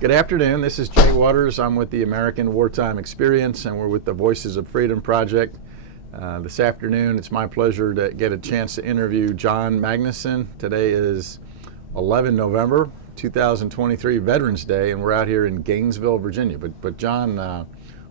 Good afternoon. This is Jay Waters. I'm with the American Wartime Experience, and we're with the Voices of Freedom Project. This afternoon, it's my pleasure to get a chance to interview John Magnusson. Today is 11 November 2023, Veterans Day, and we're out here in Gainesville, Virginia. But John,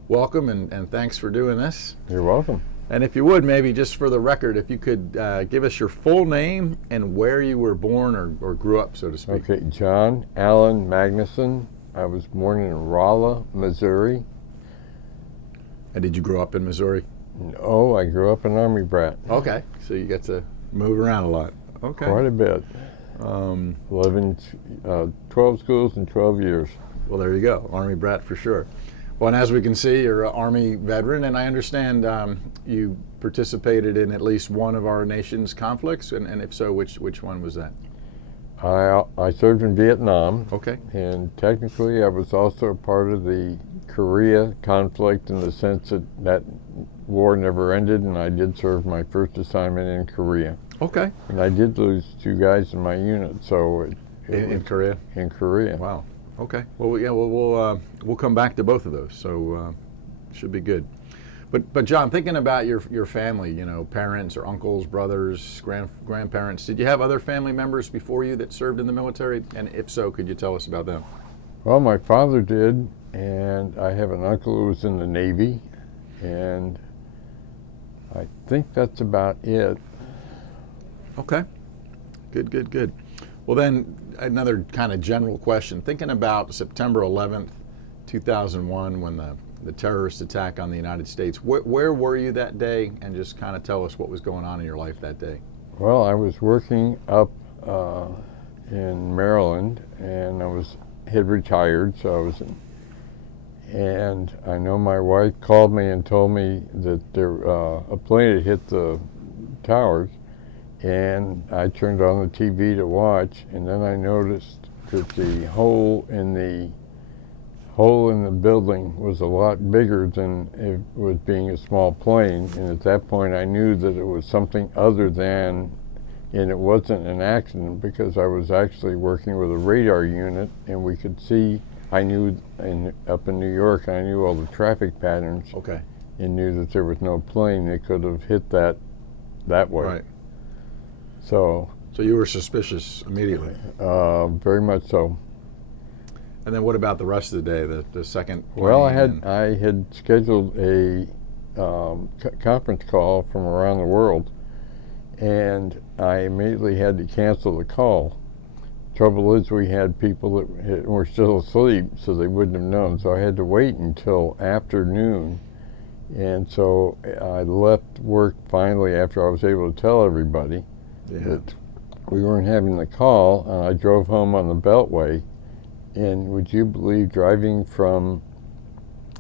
welcome and thanks for doing this. You're welcome. And if you would, maybe just for the record, if you could give us your full name and where you were born or grew up, so to speak. Okay, John Allen Magnusson. I was born in Rolla, Missouri. And did you grow up in Missouri? No, I grew up an Army brat. Okay, so you get to move around a lot. Okay. Quite a bit. 12 schools in 12 years. Well, there you go, Army brat for sure. Well, and as we can see, you're an Army veteran, and I understand you participated in at least one of our nation's conflicts, and if so, which one was that? I served in Vietnam. Okay. And technically I was also a part of the Korea conflict in the sense that that war never ended, and I did serve my first assignment in Korea. Okay. And I did lose 2 guys in my unit, so in Korea? In Korea. Wow. Okay. Well, yeah. Well, we'll come back to both of those, so should be good. But John, thinking about your family, you know, parents or uncles, brothers, grandparents, did you have other family members before you that served in the military? And if so, could you tell us about them? Well, my father did, and I have an uncle who was in the Navy, and I think that's about it. Okay. Good. Well, then another kind of general question. Thinking about September 11th, 2001, when the terrorist attack on the United States, where were you that day? And just kind of tell us what was going on in your life that day. Well, I was working up in Maryland, and had retired, so I was and I know my wife called me and told me that a plane had hit the towers, and I turned on the TV to watch, and then I noticed that the hole in the building was a lot bigger than it was being a small plane, and at that point I knew that it was something other than, and it wasn't an accident, because I was actually working with a radar unit, and we could see, I knew up in New York, I knew all the traffic patterns. Okay. And knew that there was no plane that could have hit that way. Right. So you were suspicious immediately? Very much so. And then what about the rest of the day, the second plane? Well, I had scheduled a conference call from around the world, and I immediately had to cancel the call. Trouble is, we had people that were still asleep, so they wouldn't have known. So I had to wait until afternoon, and so I left work finally after I was able to tell everybody that we weren't having the call, and I drove home on the Beltway. And would you believe, driving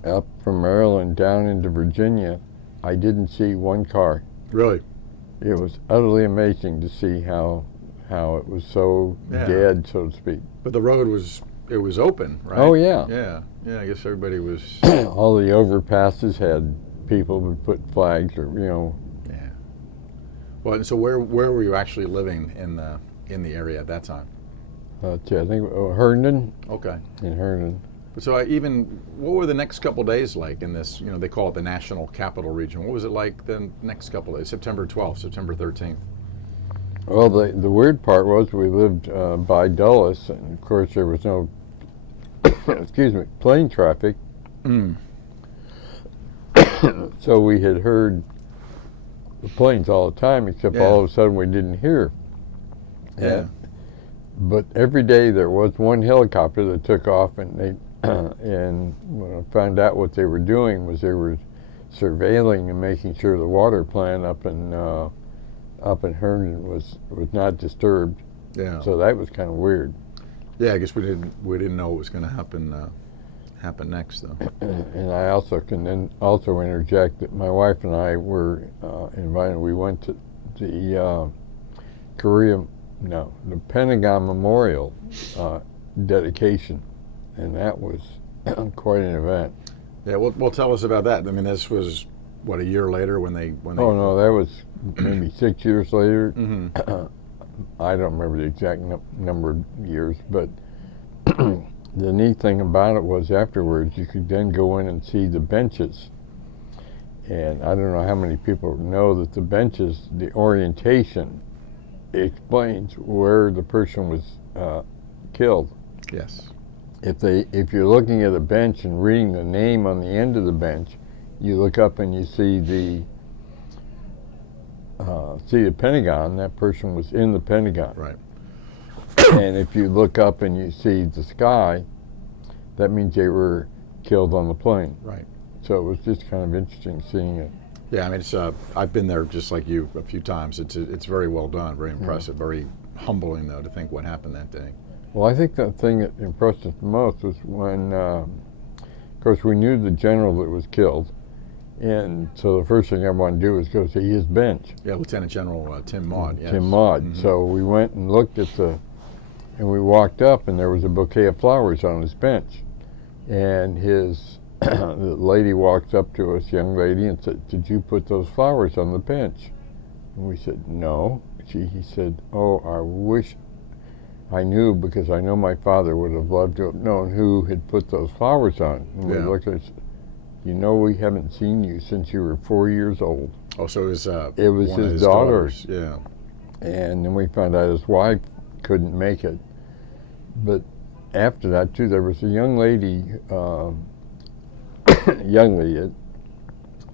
up from Maryland down into Virginia, I didn't see one car. Really? It was utterly amazing to see how it was so dead, so to speak. But the road was open, right? Oh yeah. Yeah. I guess everybody was. All the overpasses had people would put flags, or Yeah. Well, and so where were you actually living in the area at that time? I think Herndon. Okay. In Herndon. So what were the next couple days like in this? You know, they call it the National Capital Region. What was it like the next couple days? September 12th, September 13th. Well, the weird part was we lived by Dulles, and of course there was no plane traffic. So we had heard the planes all the time, except all of a sudden we didn't hear. Yeah. But every day there was one helicopter that took off, and and when I found out what they were doing was they were surveilling and making sure the water plant up in Herndon was not disturbed. Yeah. So that was kind of weird. Yeah, I guess we didn't know what was going to happen next, though. And I also can then also interject that my wife and I were invited. We went to the the Pentagon Memorial dedication, and that was quite an event. Yeah, well, tell us about that. I mean, this was what, a year later when they. Oh no, that was maybe 6 years later. Mm-hmm. I don't remember the exact number of years, but the neat thing about it was afterwards you could then go in and see the benches. And I don't know how many people know that the benches, the orientation explains where the person was killed. Yes. If you're looking at a bench and reading the name on the end of the bench, you look up and you see the Pentagon. That person was in the Pentagon. Right. And if you look up and you see the sky, that means they were killed on the plane. Right. So it was just kind of interesting seeing it. Yeah, I mean, it's I've been there just like you a few times. It's very well done, very impressive, very humbling though to think what happened that day. Well, I think the thing that impressed us the most was when, of course, we knew the general that was killed, and so the first thing I wanted to do was go see his bench. Yeah, Lieutenant General Tim Maud. Yes. Tim Maud. Mm-hmm. So we went and looked at and we walked up, and there was a bouquet of flowers on his bench, and the lady walks up to us, young lady, and said, "Did you put those flowers on the bench?" And we said, "No." He said, "Oh, I wish I knew, because I know my father would have loved to have known who had put those flowers on." And we looked at it, "You know, we haven't seen you since you were 4 years old." Oh, so it was one his his daughters. Yeah. And then we found out his wife couldn't make it. But after that, too, there was a young lady, a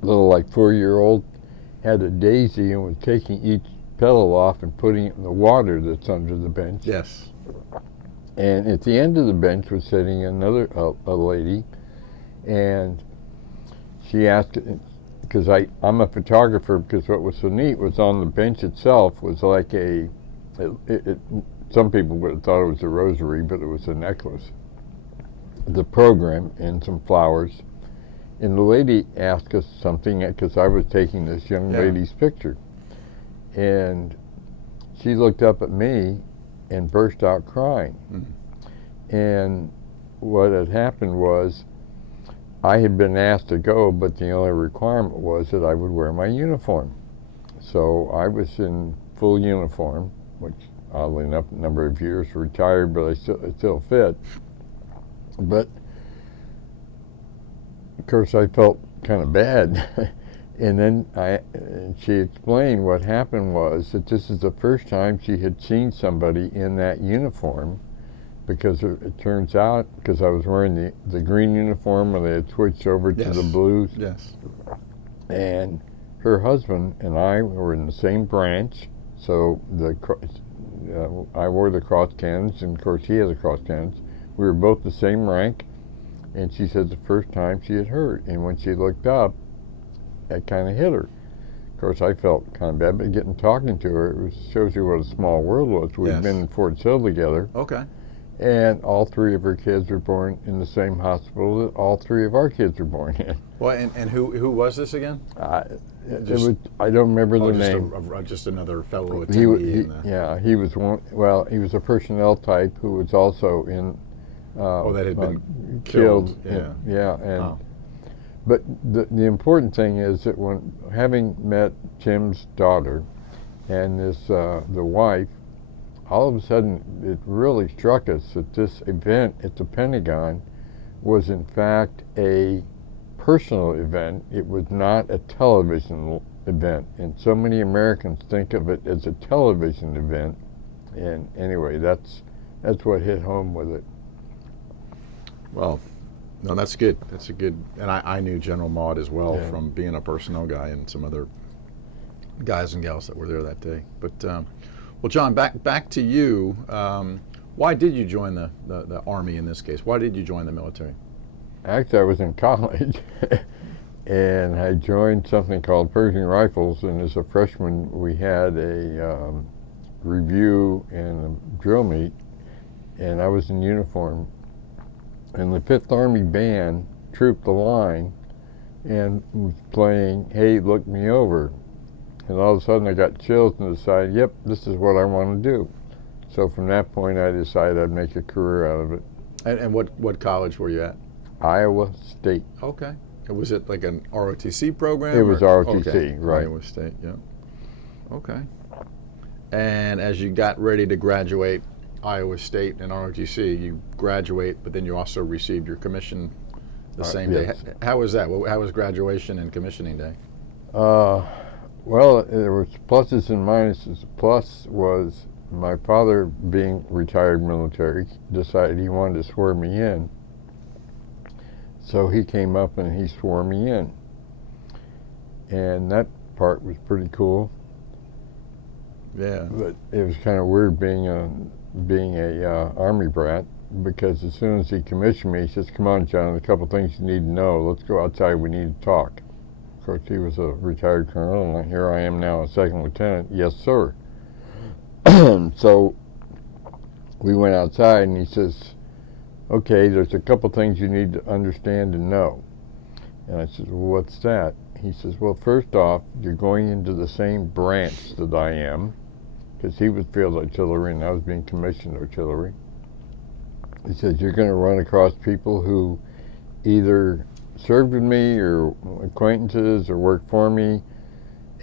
little like 4-year-old, had a daisy and was taking each petal off and putting it in the water that's under the bench. Yes. And at the end of the bench was sitting another a lady, and she asked, because I'm a photographer, because what was so neat was on the bench itself was like some people would have thought it was a rosary, but it was a necklace. The program and some flowers. And the lady asked us something, because I was taking this young lady's picture. And she looked up at me and burst out crying. Mm-hmm. And what had happened was I had been asked to go, but the only requirement was that I would wear my uniform. So I was in full uniform, which oddly enough, a number of years retired, but I still fit. But of course I felt kind of bad. And then she explained what happened was that this is the first time she had seen somebody in that uniform, because it turns out, because I was wearing the green uniform when they had switched over to the blues. Yes. And her husband and I were in the same branch, so I wore the cross cannons, and of course he had the cross cannons. We were both the same rank, and she said the first time she had heard, and when she looked up, it kind of hit her. Of course, I felt kind of bad, but talking to her, shows you what a small world was. We'd been in Fort Sill together. Okay. And all 3 of her kids were born in the same hospital that all 3 of our kids were born in. Well, and who was this again? I don't remember the name. Just another fellow attendee. He was one. Well, he was a personnel type who was also in. That had been killed. But the important thing is that when having met Tim's daughter and the wife, all of a sudden it really struck us that this event at the Pentagon was in fact a personal event. It was not a television event, and so many Americans think of it as a television event. And anyway, that's what hit home with it. Well, no, that's good. That's a good, and I knew General Maud as well from being a personnel guy and some other guys and gals that were there that day. But well, John, back to you. Why did you join the Army in this case? Why did you join the military? Actually, I was in college, and I joined something called Pershing Rifles. And as a freshman, we had a review and a drill meet, and I was in uniform. And the 5th Army Band trooped the line and was playing "Hey, Look Me Over." And all of a sudden I got chills and decided, yep, this is what I want to do. So from that point I decided I'd make a career out of it. And what college were you at? Iowa State. Okay. And was it like an ROTC program? It was ROTC, right. Iowa State, yeah. Okay. And as you got ready to graduate, Iowa State and ROTC, you graduate, but then you also received your commission the same day. Yes. How was that? How was graduation and commissioning day? Well, there was pluses and minuses. The plus was my father, being retired military, decided he wanted to swear me in. So he came up and he swore me in. And that part was pretty cool. Yeah. But it was kind of weird being a Army brat, because as soon as he commissioned me, he says, "Come on, John, a couple things you need to know. Let's go outside. We need to talk." Of course, he was a retired colonel, and here I am now, a second lieutenant. "Yes, sir." So we went outside, and he says, "Okay, there's a couple things you need to understand and know." And I said, "Well, what's that?" He says, "Well, first off, you're going into the same branch that I am," because he was field artillery and I was being commissioned artillery. He says, "You're going to run across people who either served with me or acquaintances or worked for me,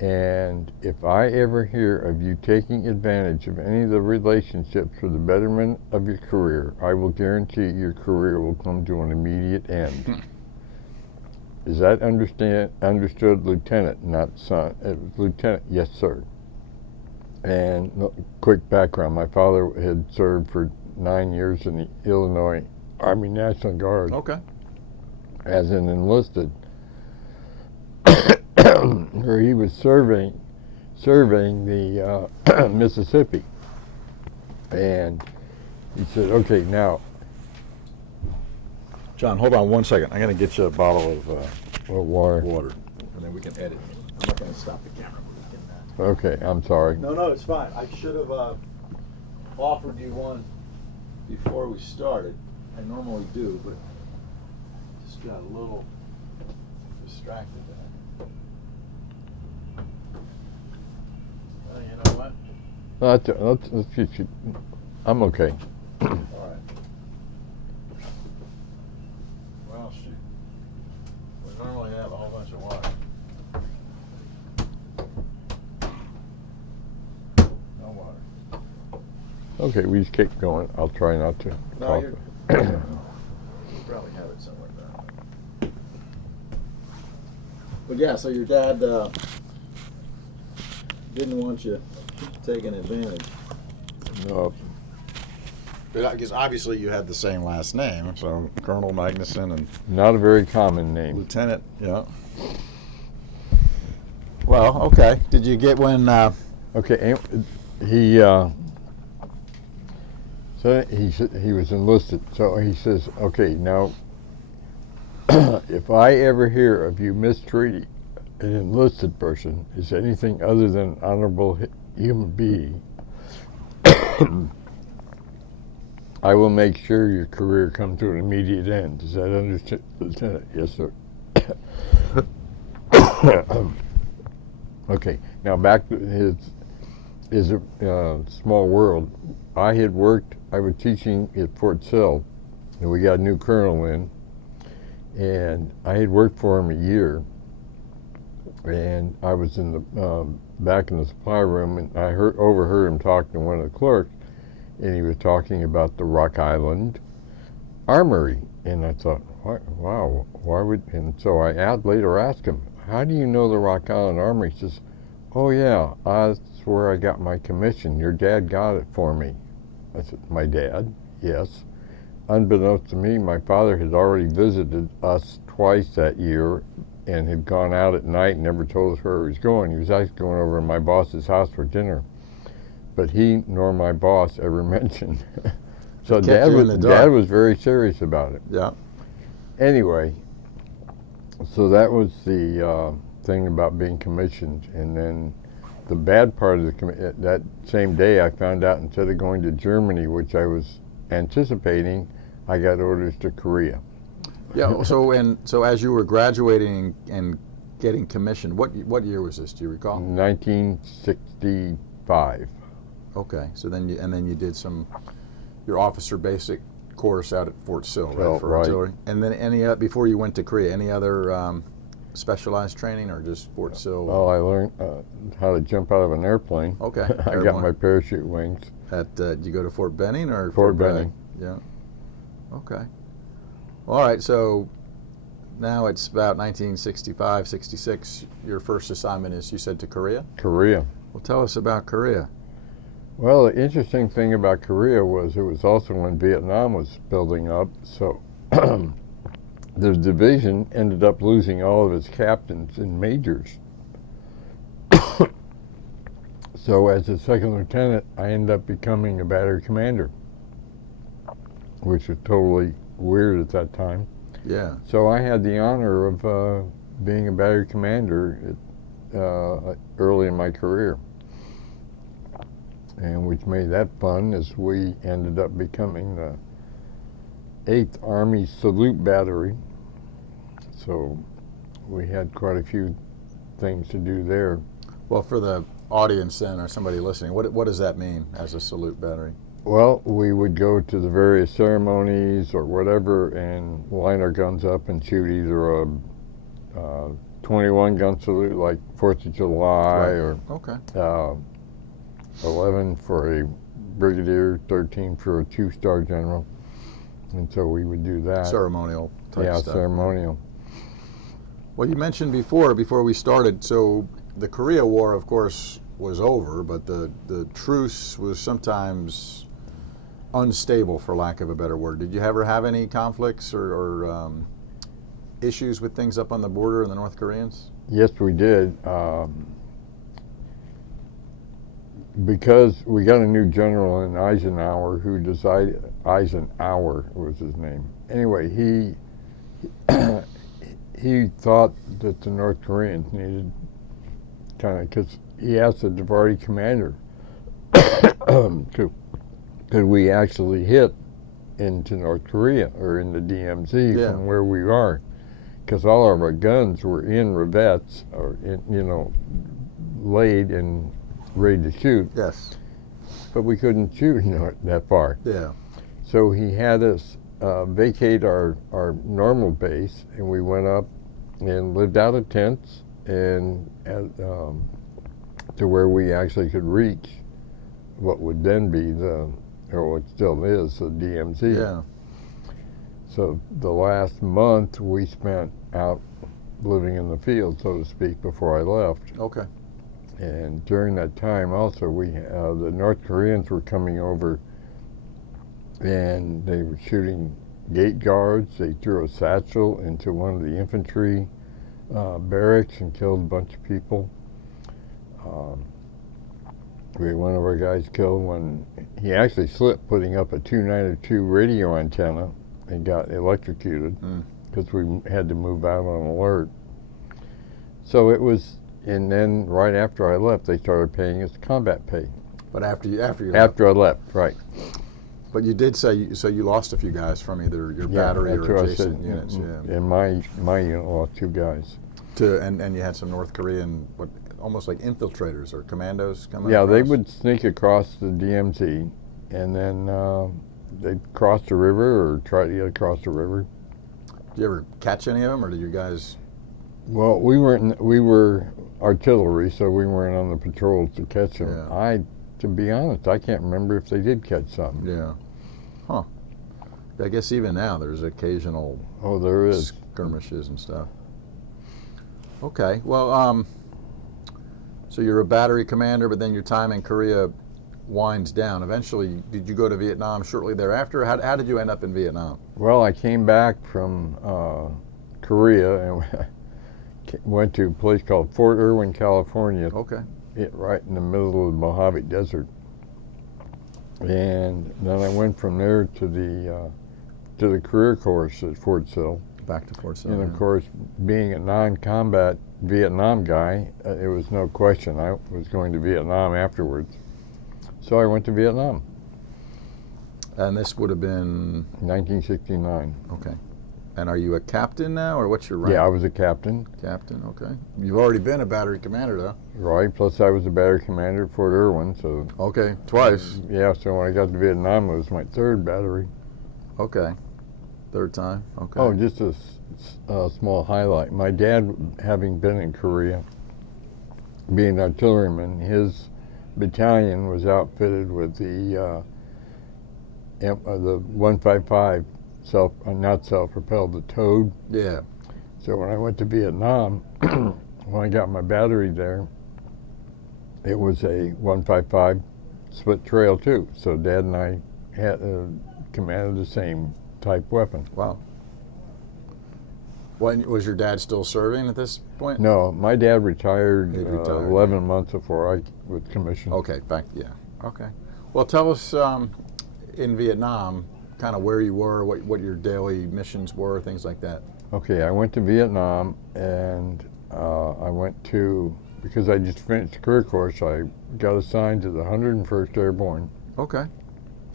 and if I ever hear of you taking advantage of any of the relationships for the betterment of your career, I will guarantee your career will come to an immediate end." Is that understood, Lieutenant, not son? Lieutenant, "Yes, sir." And quick background, my father had served for 9 years in the Illinois Army National Guard. Okay. As an enlisted, where he was serving the Mississippi. And he said, "Okay, now." John, hold on one second. I'm going to get you a bottle of Water. water, and then we can edit. I'm not going to stop the camera. But we can, Okay, I'm sorry. No, it's fine. I should have offered you one before we started. I normally do, but just got a little distracted there. Well, you know what? Let's get you. I'm okay. All right. Well, shoot. We normally have a whole bunch of water. No water. Okay, we just keep going. I'll try not to No, cough. you probably have it somewhere there. But yeah, so your dad didn't want you taking advantage. No, Because obviously you had the same last name, so Colonel Magnusson and not a very common name. Lieutenant, yeah. Well, okay. Did you get when? Okay, he so he was enlisted. So he says, "Okay, now if I ever hear of you mistreating an enlisted person as anything other than an honorable human being, I will make sure your career comes to an immediate end." Is that understood, Lieutenant? "Yes, sir." Okay, now back to his small world. I was teaching at Fort Sill, and we got a new colonel in, and I had worked for him a year, and I was in the back in the supply room, and I overheard him talking to one of the clerks, and he was talking about the Rock Island Armory, and I thought, wow, why would? And so I later asked him, "How do you know the Rock Island Armory?" He says, "Oh yeah, that's where I got my commission. Your dad got it for me." I said, "My dad?" "Yes." Unbeknownst to me, my father had already visited us twice that year and had gone out at night and never told us where he was going. He was actually going over to my boss's house for dinner. But he nor my boss ever mentioned. So Dad was very serious about it. Yeah. Anyway, so that was the thing about being commissioned. And then the bad part of that same day, I found out instead of going to Germany, which I was anticipating, I got orders to Korea. Yeah. So as you were graduating and getting commissioned, what year was this? Do you recall? 1965. Okay. So then you did your officer basic course out at Fort Sill, right, for artillery. And then before you went to Korea, any other specialized training or just Fort Sill? Well, I learned how to jump out of an airplane. Okay. I got my parachute wings. At did you go to Fort Benning or Fort Bragg? Benning. Yeah. Okay. All right. So now it's about 1965, 66. Your first assignment is, you said, to Korea? Korea. Well, tell us about Korea. Well, the interesting thing about Korea was it was also when Vietnam was building up, so the division ended up losing all of its captains and majors. So as a second lieutenant, I ended up becoming a battery commander, which was totally weird at that time. Yeah. So I had the honor of being a battery commander early in my career. And which made that fun, as we ended up becoming the 8th Army Salute Battery. So we had quite a few things to do there. Well, for the audience then, or somebody listening, what does that mean as a salute battery? Well, we would go to the various ceremonies or whatever and line our guns up and shoot either a 21 gun salute like 4th of July, Right. or Okay. 11 for a brigadier, 13 for a 2-star general. And so we would do that. Ceremonial type Yeah, stuff. ceremonial. Well, you mentioned before we started, so the Korea War, of course, was over, but the truce was sometimes unstable, for lack of a better word. Did you ever have any conflicts or issues with things up on the border and the North Koreans? Yes, we did. Because we got a new general in Eisenhower who decided, Eisenhower was his name. Anyway, he thought that the North Koreans needed because he asked the Vardy commander, could we actually hit into North Korea or in the DMZ from where we are? Because all of our guns were in revettes or laid and ready to shoot. Yes. But we couldn't shoot that far. Yeah. So he had us vacate our normal base, and we went up and lived out of tents and to where we actually could reach what would then be or what still is, the DMZ. Yeah. So the last month we spent out living in the field, so to speak, before I left. Okay. And during that time also, the North Koreans were coming over and they were shooting gate guards. They threw a satchel into one of the infantry barracks and killed a bunch of people. We had one of our guys killed when he actually slipped putting up a 292 radio antenna and got electrocuted because we had to move out on alert. So it was, and then right after I left, they started paying us combat pay. But after you left. After I left, right. But you did say you lost a few guys from either your battery or adjacent units. Yeah. And my unit lost 2 guys. And you had some North Korean, almost like infiltrators or commandos coming. Yeah, across? they would sneak across the DMZ, and then they'd cross the river or try to get across the river. Did you ever catch any of them, or did you guys? Well, we were artillery, so we weren't on the patrols to catch them. Yeah. To be honest, I can't remember if they did catch something. Yeah. Huh. I guess even now there's occasional there is skirmishes and stuff. Okay. Well, so you're a battery commander, but then your time in Korea winds down. Eventually, did you go to Vietnam shortly thereafter? How did you end up in Vietnam? Well, I came back from Korea and went to a place called Fort Irwin, California. Okay. Right in the middle of the Mojave Desert. And then I went from there to the career course at Fort Sill. Back to Fort Sill. And of course, being a non-combat Vietnam guy, it was no question I was going to Vietnam afterwards. So I went to Vietnam. And this would have been 1969. Okay. And are you a captain now, or what's your rank? Yeah, I was a captain. Captain, okay. You've already been a battery commander, though. Right, plus I was a battery commander at Fort Irwin, so... Okay, twice. Yeah, so when I got to Vietnam, it was my 3rd battery. Okay. 3rd time, okay. Oh, just a small highlight. My dad, having been in Korea, being an artilleryman, his battalion was outfitted with the 155 not self-propelled, the towed. Yeah. So when I went to Vietnam, when I got my battery there, it was a 155 split trail too. So Dad and I had commanded the same type weapon. Wow. When was your dad still serving at this point? No, my dad retired, He retired, 11 months before I was commissioned. Okay, yeah. Okay. Well, tell us in Vietnam, kind of where you were, what your daily missions were, things like that. Okay, I went to Vietnam, and I went to, because I just finished the career course, I got assigned to the 101st Airborne. Okay.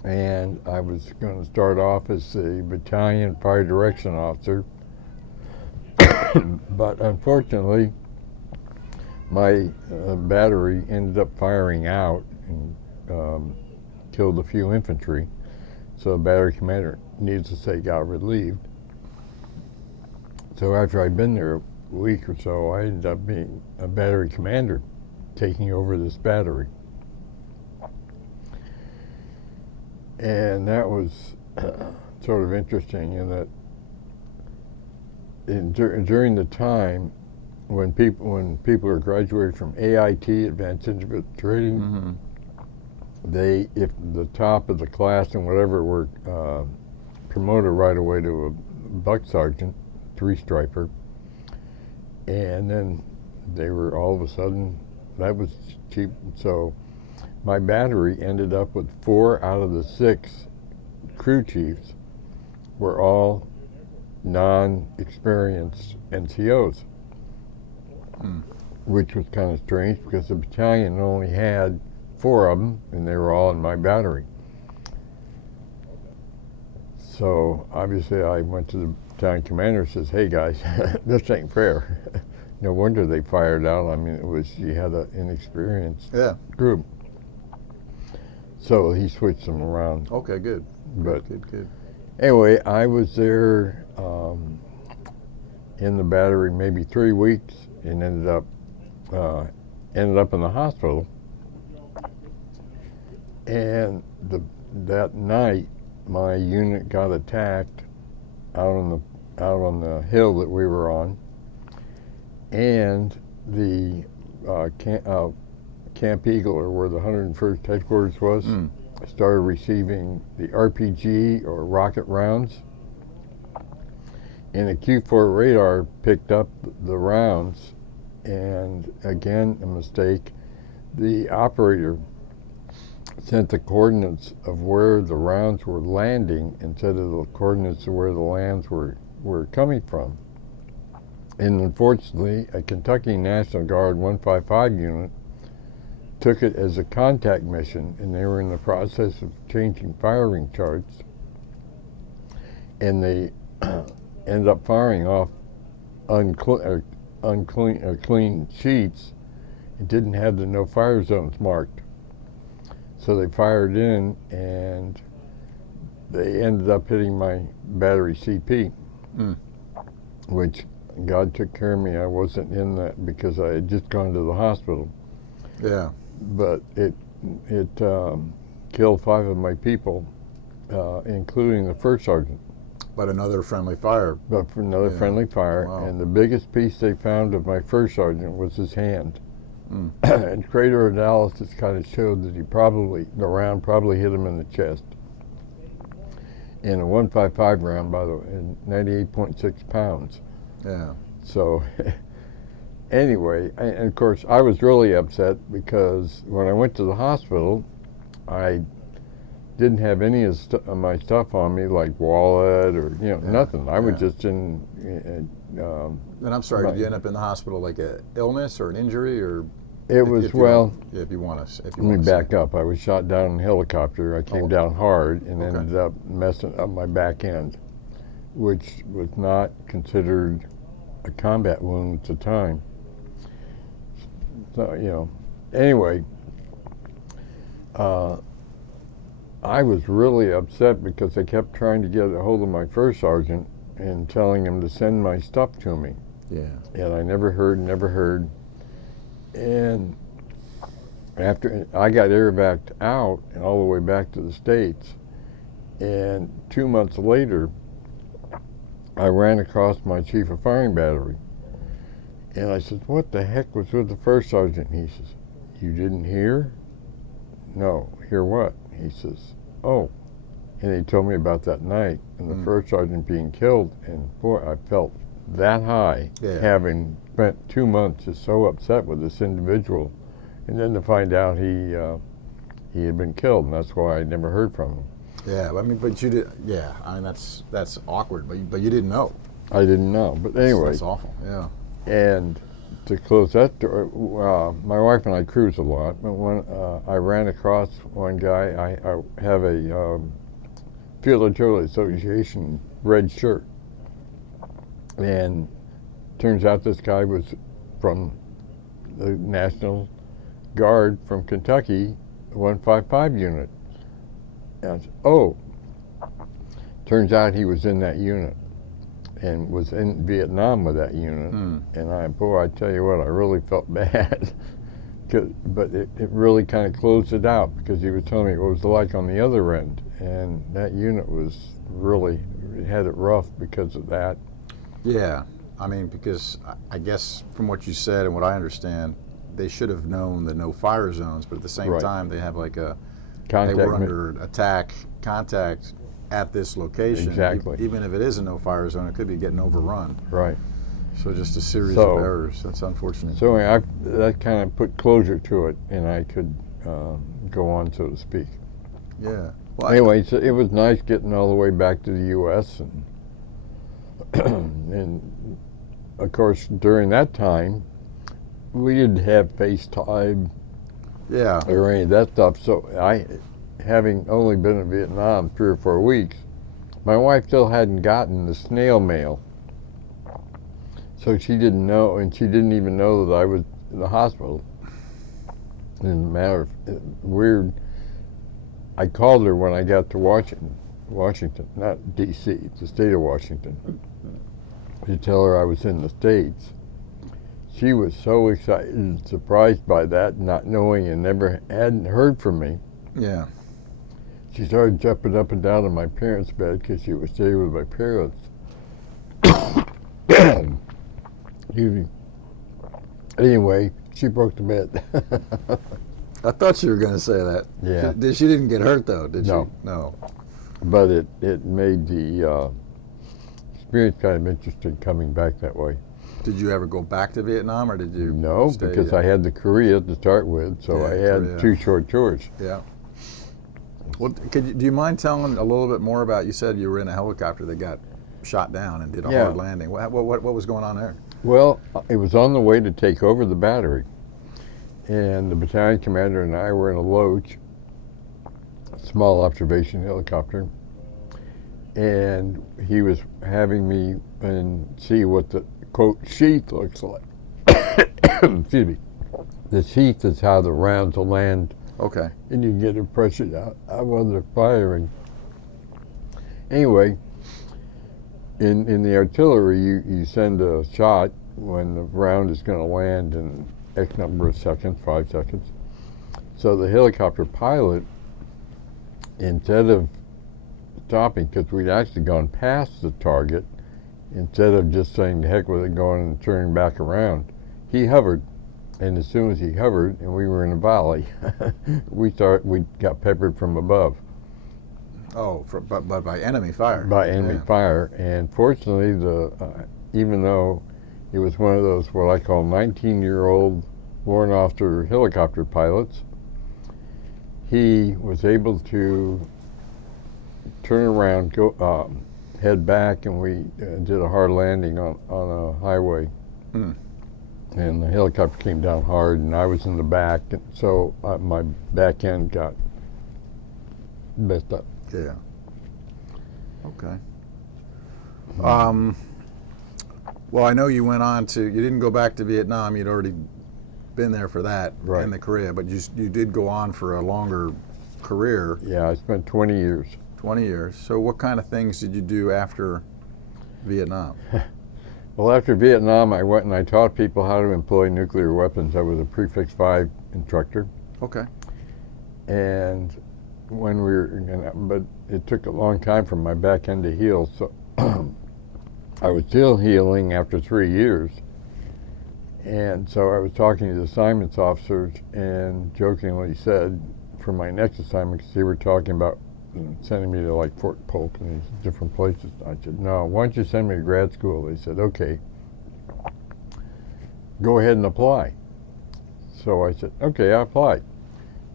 And I was going to start off as the battalion fire direction officer. But unfortunately, my battery ended up firing out and killed a few infantry. So the battery commander, needs to say, got relieved. So after I'd been there a week or so, I ended up being a battery commander, taking over this battery. And that was sort of interesting in that during the time when people are graduating from AIT, Advanced Individual Training, they, if the top of the class and whatever, were promoted right away to a buck sergeant, 3-striper, and then they were all of a sudden, that was cheap. So my battery ended up with 4 out of the 6 crew chiefs were all non-experienced NCOs, which was kind of strange because the battalion only had 4 of them, and they were all in my battery. So obviously I went to the battalion commander and says, hey guys, this ain't fair. No wonder they fired out. I mean, it was, you had an inexperienced group. So he switched them around. Okay, good. But Good. anyway, I was there in the battery maybe 3 weeks and ended up in the hospital. And that night, my unit got attacked out on the hill that we were on, and the Camp Eagle, or where the 101st headquarters was, started receiving the RPG or rocket rounds, and the Q4 radar picked up the rounds, and again, a mistake. The operator sent the coordinates of where the rounds were landing instead of the coordinates of where the lands were coming from. And unfortunately, a Kentucky National Guard 155 unit took it as a contact mission, and they were in the process of changing firing charts, and they ended up firing off clean sheets and didn't have the no fire zones marked. So they fired in, and they ended up hitting my battery CP, which God took care of me. I wasn't in that because I had just gone to the hospital. Yeah. But it killed 5 of my people, including the 1st sergeant. But another friendly fire. But for another friendly fire. Wow. And the biggest piece they found of my 1st sergeant was his hand. And crater analysis kind of showed that the round probably hit him in the chest. In a 155 round, by the way, and 98.6 pounds. Yeah. So anyway, and of course, I was really upset because when I went to the hospital, I didn't have any of my stuff on me, like wallet or nothing. I was just in. And I'm sorry, did you end up in the hospital like an illness or an injury, or? It was if you want to. Let me back up. I was shot down in a helicopter. I came down hard and ended up messing up my back end, which was not considered a combat wound at the time. So anyway, I was really upset because I kept trying to get a hold of my 1st sergeant and telling him to send my stuff to me. Yeah. And I never heard. And after I got airbacked out and all the way back to the States, and 2 months later, I ran across my chief of firing battery. And I said, what the heck was with the first sergeant? He says, you didn't hear? No. Hear what? He says, oh. And he told me about that night and the first sergeant being killed. And boy, I felt that high, having spent 2 months just so upset with this individual. And then to find out he had been killed, and that's why I never heard from him. Yeah, I mean, but you did. Yeah, I mean that's awkward, but you didn't know. I didn't know, but anyway. That's awful. Yeah. And to close that door, my wife and I cruise a lot. But when I ran across one guy, I have a Field Artillery Association red shirt, and turns out this guy was from the National Guard from Kentucky, 155 unit. And I said, oh, turns out he was in that unit and was in Vietnam with that unit. And I tell you what, I really felt bad. But it really kind of closed it out, because he was telling me what it was like on the other end. And that unit was really, it had it rough because of that. Yeah, I mean, because I guess from what you said and what I understand, they should have known the no fire zones, but at the same time, they have like they were under attack, contact at this location. Exactly. Even if it is a no fire zone, it could be getting overrun. Right. So just a series of errors. That's unfortunate. So anyway, that kind of put closure to it, and I could go on, so to speak. Yeah. Well, anyway, so it was nice getting all the way back to the U.S. and of course during that time we didn't have FaceTime. Yeah. Or any of that stuff. So having only been in Vietnam 3 or 4 weeks, my wife still hadn't gotten the snail mail. So she didn't know, and she didn't even know that I was in the hospital. In a matter of weird, I called her when I got to Washington, not D.C., the state of Washington, to tell her I was in the States. She was so excited and surprised by that, not knowing, and hadn't heard from me. Yeah. She started jumping up and down in my parents' bed because she was staying with my parents. Excuse me. Anyway, she broke the bed. I thought you were going to say that. Yeah. She didn't get hurt, though, did No. she? No. But it made the experience kind of interesting coming back that way. Did you ever go back to Vietnam, or did you No, stay? because I had the Korea to start with, so I had Korea. 2 short tours. Yeah. Well, do you mind telling a little bit more about, you said you were in a helicopter that got shot down and did a hard landing. What was going on there? Well, it was on the way to take over the battery, and the battalion commander and I were in a Loach, a small observation helicopter, and he was having me see what the, quote, sheath looks like. Excuse me. The sheath is how the rounds will land. Okay. And you can get impression out while they're firing. Anyway, in the artillery, you send a shot when the round is going to land in X number of seconds, 5 seconds. So the helicopter pilot, instead of stopping, because we'd actually gone past the target, instead of just saying the heck with it, going and turning back around, he hovered. And as soon as he hovered, and we were in a valley, we got peppered from above. Oh, but by enemy fire. By enemy fire, and fortunately, even though it was one of those what I call 19-year-old warrant officer helicopter pilots, he was able to turn around, go head back, and we did a hard landing on a highway. Mm. And the helicopter came down hard, and I was in the back, and so my back end got messed up. Yeah. Okay. Well, I know you went on to, you didn't go back to Vietnam. You'd already been there for that, right, in the Korea, but you did go on for a longer career. Yeah, I spent 20 years. 20 years. So what kind of things did you do after Vietnam? Well, after Vietnam, I went and I taught people how to employ nuclear weapons. I was a prefix 5 instructor. Okay. And when we were, but it took a long time for my back end to heal, so I was still healing after 3 years. And so I was talking to the assignments officers and jokingly said, for my next assignment, because they were talking about sending me to like Fort Polk and these different places. I said, no, why don't you send me to grad school? They said, okay, go ahead and apply. So I said, okay, I applied.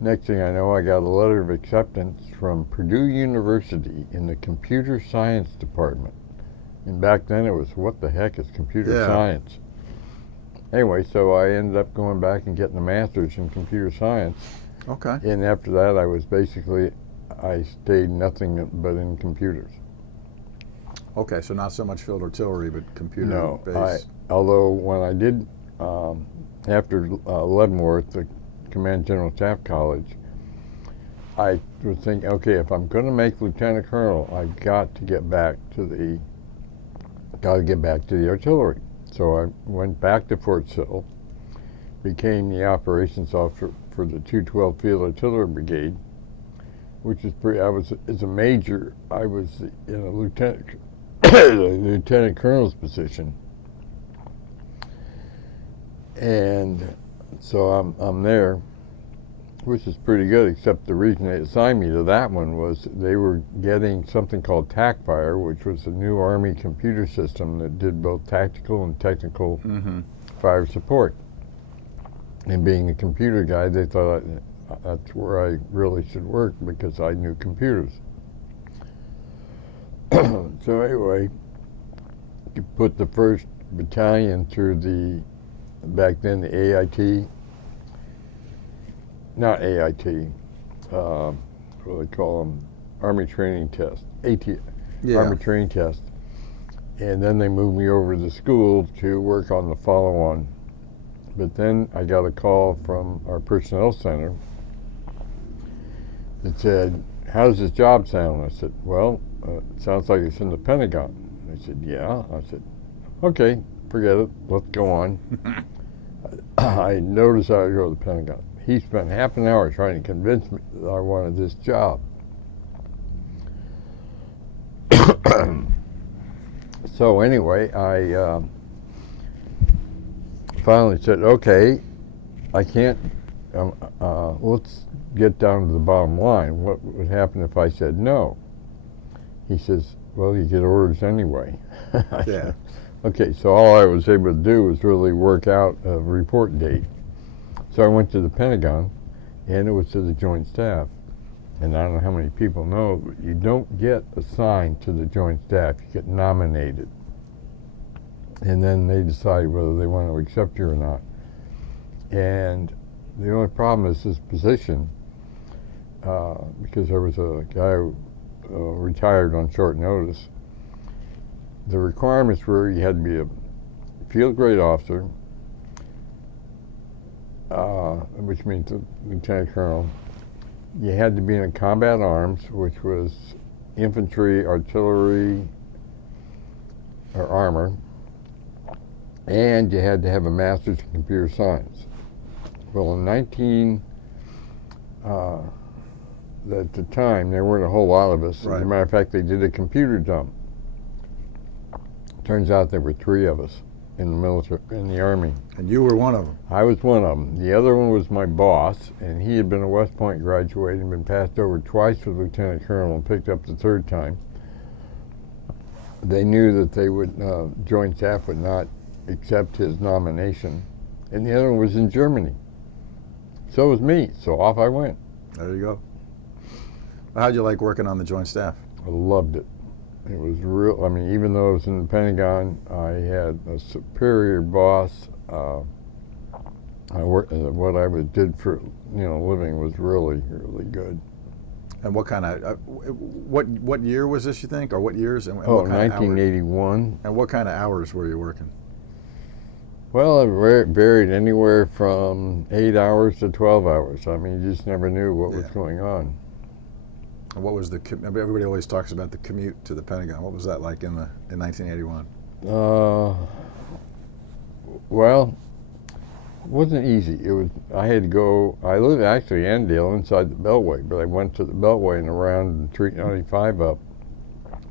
Next thing I know, I got a letter of acceptance from Purdue University in the computer science department. And back then it was, what the heck is computer science? Anyway, so I ended up going back and getting a master's in computer science. Okay. And after that, I stayed nothing but in computers. Okay, so not so much field artillery, but computer based. Although when I did, after Leavenworth, the Command General Staff College, I was thinking, okay, if I'm going to make Lieutenant Colonel, I've got to get back to the artillery. So I went back to Fort Sill, became the operations officer for the 212 Field Artillery Brigade, which is as a major, I was in a lieutenant colonel's position. And so I'm there, which is pretty good, except the reason they assigned me to that one was they were getting something called TACFire, which was a new Army computer system that did both tactical and technical fire support. And being a computer guy, they thought that's where I really should work because I knew computers. So anyway, you put the 1st Battalion through back then the AIT, not AIT, what do they call them? Army Training Test, Army Training Test. And then they moved me over to the school to work on the follow-on. But then I got a call from our personnel center that said, how does this job sound? I said, well, it sounds like it's in the Pentagon. They said, yeah. I said, okay, forget it, let's go on. I noticed I would go to the Pentagon. He spent half an hour trying to convince me that I wanted this job. So anyway, I finally said, okay, I can't, let's get down to the bottom line. What would happen if I said no? He says, well, you get orders anyway. Yeah. Okay, so all I was able to do was really work out a report date. So I went to the Pentagon, and it was to the Joint Staff. And I don't know how many people know, but you don't get assigned to the Joint Staff. You get nominated. And then they decide whether they want to accept you or not. And the only problem is this position, because there was a guy who retired on short notice. The requirements were you had to be a field grade officer, which means a lieutenant colonel. You had to be in a combat arms, which was infantry, artillery, or armor, and you had to have a master's in computer science. Well, at the time, there weren't a whole lot of us. Right. As a matter of fact, they did a computer dump. Turns out there were 3 of us in the military, in the Army. And you were one of them. I was one of them. The other one was my boss, and he had been a West Point graduate and been passed over twice for lieutenant colonel and picked up the 3rd time. They knew that they would, Joint Staff would not accept his nomination, and the other one was in Germany. So was me, so off I went. There you go. How'd you like working on the Joint Staff? I loved it. It was real. I mean, even though I was in the Pentagon, I had a superior boss. What I did for living was really, really good. And what kind of what year was this, you think, or what years? And Oh, what kind of 1981. and what kind of hours were you working? Well, it varied anywhere from 8 hours to 12 hours. I mean, you just never knew what was going on. And what was everybody always talks about the commute to the Pentagon. What was that like in 1981? Well, wasn't easy. It was. I had to go. I live actually in Annandale, inside the Beltway, but I went to the Beltway and around 395 up.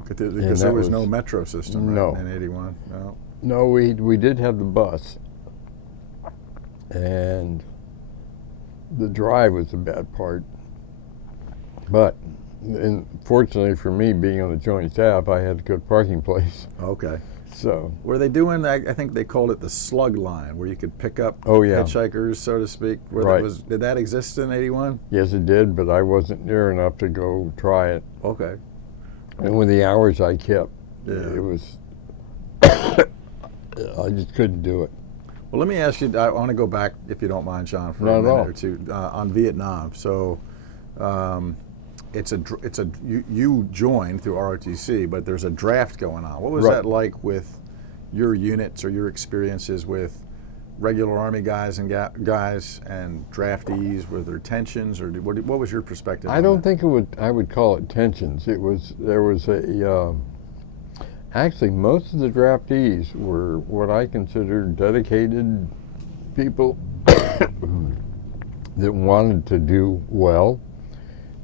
Because there was no metro system, right? No. In '81. No. No, we did have the bus, and the drive was the bad part. But fortunately for me, being on the joint staff, I had a good parking place. Okay. So were they doing that? I think they called it the slug line, where you could pick up hitchhikers, so to speak. Right. Did that exist in '81? Yes, it did, but I wasn't near enough to go try it. Okay. And with the hours I kept, it was, I just couldn't do it. Well, let me ask you, I want to go back, if you don't mind, John, for a minute or two, on Vietnam. So you joined through ROTC, but there's a draft going on. What was that like with your units or your experiences with regular Army guys and draftees? Were there tensions, or what was your perspective? I don't think I would call it tensions. There was actually most of the draftees were what I considered dedicated people that wanted to do well.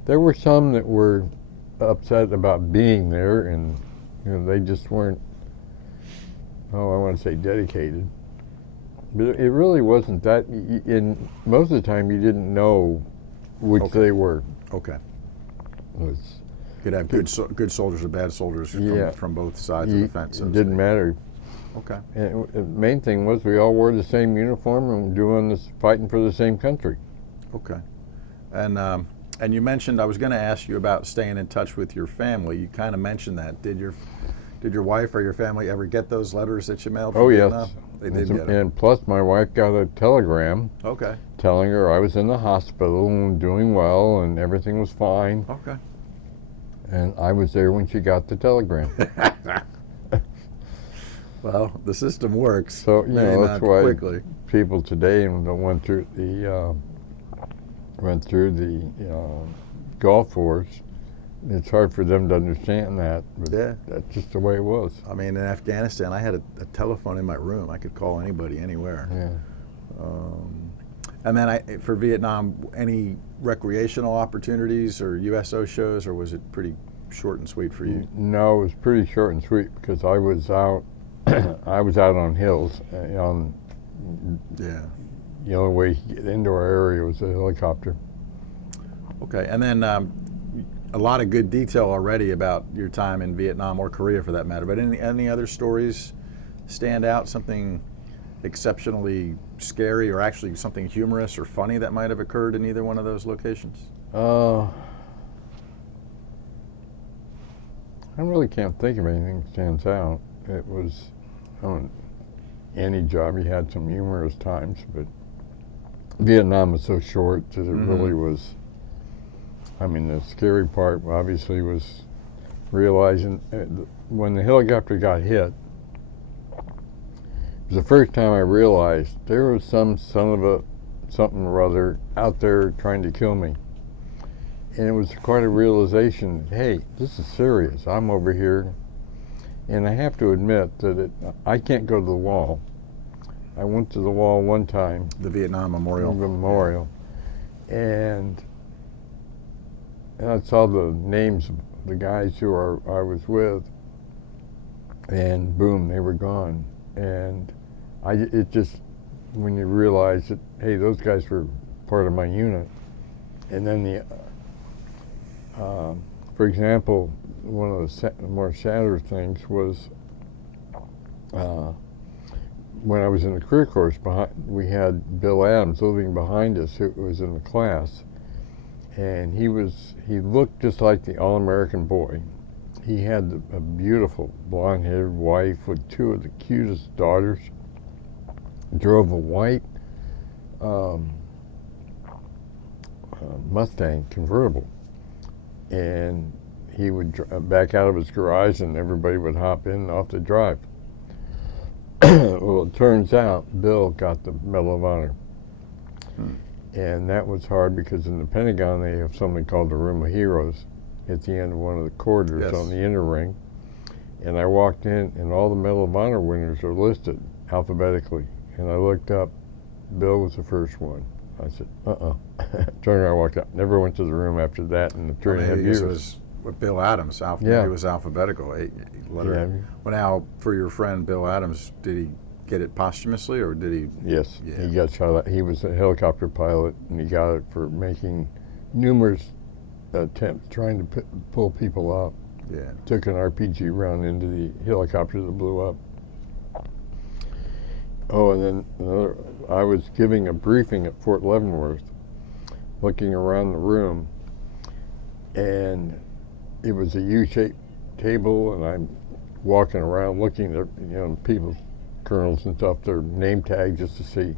There were some that were upset about being there, and they just weren't, I want to say dedicated. But it really wasn't that. In most of the time, you didn't know which they were. Okay. You could have good soldiers or bad soldiers from both sides of the fence. It didn't matter. Okay. And the main thing was we all wore the same uniform and were fighting for the same country. Okay. And you mentioned, I was going to ask you about staying in touch with your family. You kind of mentioned that. Did your wife or your family ever get those letters that you mailed? Oh, yes. They did get them. And plus, my wife got a telegram telling her I was in the hospital and doing well and everything was fine. Okay. And I was there when she got the telegram. Well, the system works. So, that's why quickly. People today went through the Gulf Wars. It's hard for them to understand that, but that's just the way it was. I mean, in Afghanistan, I had a telephone in my room. I could call anybody, anywhere. Yeah. And then for Vietnam, any recreational opportunities or USO shows, or was it pretty short and sweet for you? No, it was pretty short and sweet because I was out. I was out on hills. The only way you could get into our area was a helicopter. Okay, and then a lot of good detail already about your time in Vietnam, or Korea for that matter. But any other stories stand out? Something exceptionally scary, or actually something humorous or funny that might have occurred in either one of those locations? I really can't think of anything that stands out. It was, any job you had some humorous times, but Vietnam was so short that it really was. I mean, the scary part obviously was realizing when the helicopter got hit. It was the first time I realized there was some son of something or other out there trying to kill me. And it was quite a realization that, hey, this is serious. I'm over here. And I have to admit that I can't go to the wall. I went to the wall one time. The Vietnam Memorial. And I saw the names of the guys who I was with, and boom, they were gone. And it just, when you realize that, hey, those guys were part of my unit. And then for example, one of the more sadder things was when I was in the career course, we had Bill Adams living behind us, who was in the class. And he looked just like the all-American boy. He had a beautiful blonde-haired wife with two of the cutest daughters. Drove a white Mustang convertible. And he would back out of his garage and everybody would hop in and off the drive. Well, it turns out Bill got the Medal of Honor. And that was hard because in the Pentagon they have something called the Room of Heroes at the end of one of the corridors on the inner ring. And I walked in and all the Medal of Honor winners are listed alphabetically. And I looked up Bill was the first one. I said, Turned around, walked out. Never went to the room after that in the 3.5 years. It was with Bill Adams. Maybe it was alphabetical. Letter. Yeah. Well, now, for your friend Bill Adams, did he get it posthumously, or did he? Yes, Yeah. he got shot at. He was a helicopter pilot, and he got it for making numerous attempts trying to pull people out. Yeah. Took an RPG round into the helicopter that blew up. Oh, and then I was giving a briefing at Fort Leavenworth, looking around the room, and it was a U-shaped table, and I'm walking around looking at people's colonels and stuff, their name tag, just to see.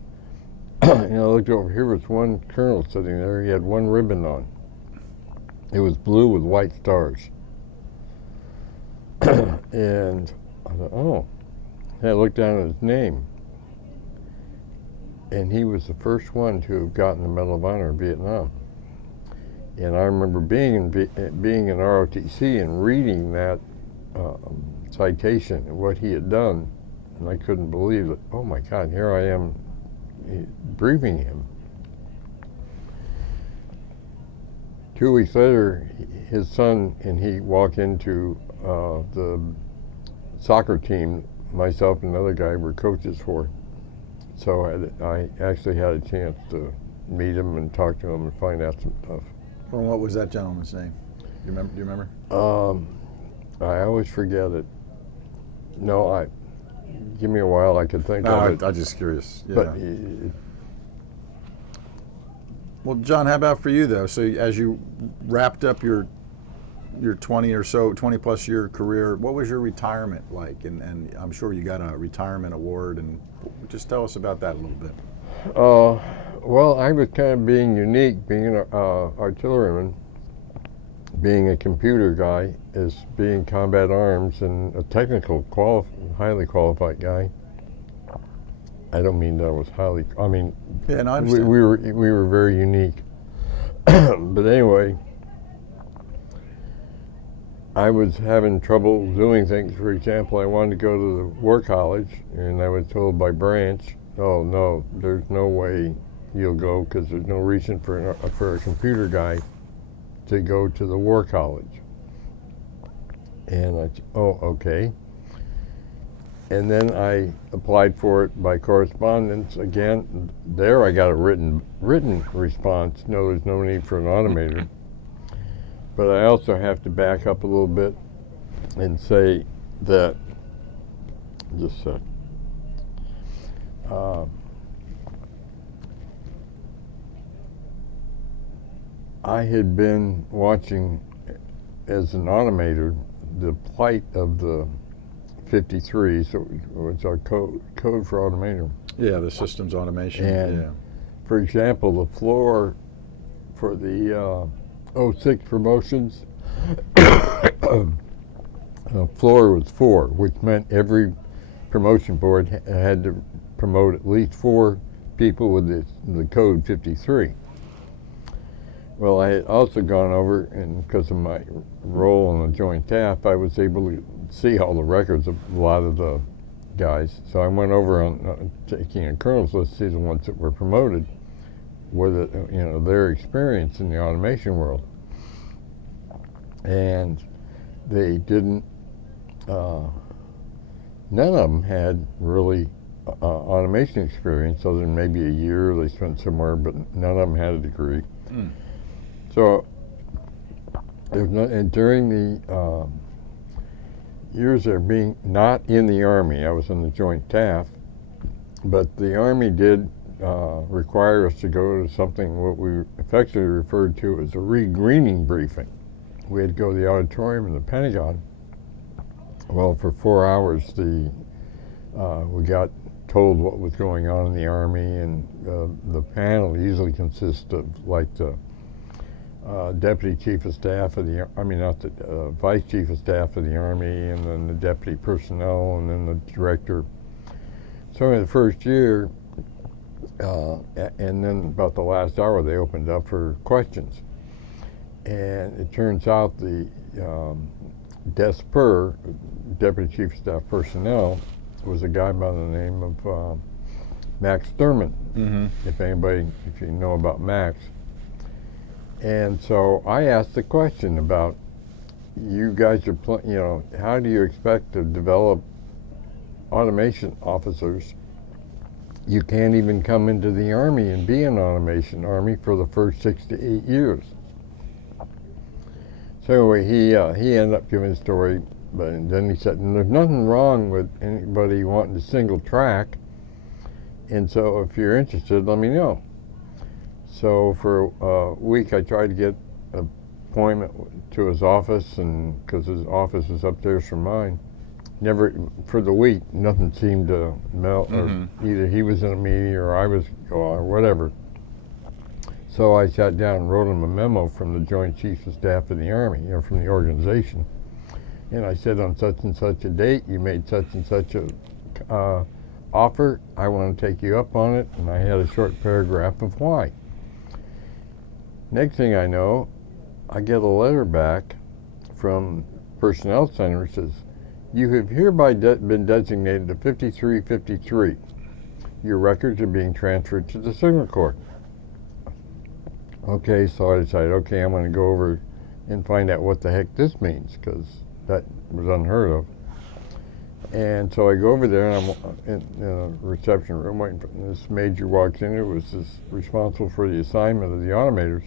I looked over here, was one colonel sitting there. He had one ribbon on. It was blue with white stars. And I thought, oh. And I looked down at his name. And he was the first one to have gotten the Medal of Honor in Vietnam. And I remember being in ROTC and reading that citation and what he had done, and I couldn't believe it. Oh my God, here I am briefing him. 2 weeks later, his son and he walk into the soccer team myself and another guy were coaches for. So I actually had a chance to meet him and talk to him and find out some stuff. Well, what was that gentleman's name? Do you remember? I always forget it. No, give me a while, I could think of it. I'm just curious. Yeah. But well, John, how about for you though? So as you wrapped up your 20 plus year career, what was your retirement like? And I'm sure you got a retirement award, and just tell us about that a little bit. Well, I was kind of being unique, being an artilleryman, being a computer guy, is being combat arms and a technical, highly qualified guy. I don't mean that I was highly. I mean, yeah, no, I understand. We were very unique. But anyway, I was having trouble doing things. For example, I wanted to go to the War College, and I was told by Branch, "Oh no, there's no way you'll go because there's no reason for a computer guy to go to the War College." And I said, "Oh, okay." And then I applied for it by correspondence again. There I got a written response. No, there's no need for an automator. But I also have to back up a little bit and say that, just a sec. I had been watching as an automator the plight of the 53, so it's our code for automator. Yeah, the systems automation. And yeah. For example, the floor for the 06 promotions, floor was 4, which meant every promotion board had to promote at least 4 people with the code 53. Well, I had also gone over, and because of my role on the Joint Staff, I was able to see all the records of a lot of the guys. So I went over on taking a colonel's list to see the ones that were promoted, with their experience in the automation world. And they didn't, none of them had really automation experience other than maybe a year they spent somewhere, but none of them had a degree. Mm. So, and during the years of being not in the Army, I was in the Joint Staff, but the Army did require us to go to something what we effectively referred to as a re-greening briefing. We had to go to the auditorium in the Pentagon. Well, for 4 hours, we got told what was going on in the Army, and the panel usually consists of like the Deputy Chief of Staff of the, Vice Chief of Staff of the Army, and then the Deputy Personnel, and then the Director. So in the first year, and then about the last hour, they opened up for questions. And it turns out the DESPER, Deputy Chief of Staff Personnel, was a guy by the name of Max Thurman, Mm-hmm. if you know about Max. And so I asked the question about, you guys are, how do you expect to develop automation officers? You can't even come into the Army and be an automation Army for the first 6 to 8 years. So anyway, he ended up giving a story, but then he said, and there's nothing wrong with anybody wanting to single track, and so if you're interested, let me know. So for a week I tried to get an appointment to his office, and because his office is upstairs from mine. Never, for the week, nothing seemed to melt, or either he was in a meeting or I was, or whatever. So I sat down and wrote him a memo from the Joint Chiefs of Staff of the Army, from the organization. And I said, on such and such a date, you made such and such a offer. I want to take you up on it. And I had a short paragraph of why. Next thing I know, I get a letter back from Personnel Center that says, you have hereby been designated to 5353. Your records are being transferred to the Signal Corps. Okay, so I decided, okay, I'm going to go over and find out what the heck this means, because that was unheard of. And so I go over there, and I'm in a reception room waiting for this major walks in. It was this responsible for the assignment of the automators.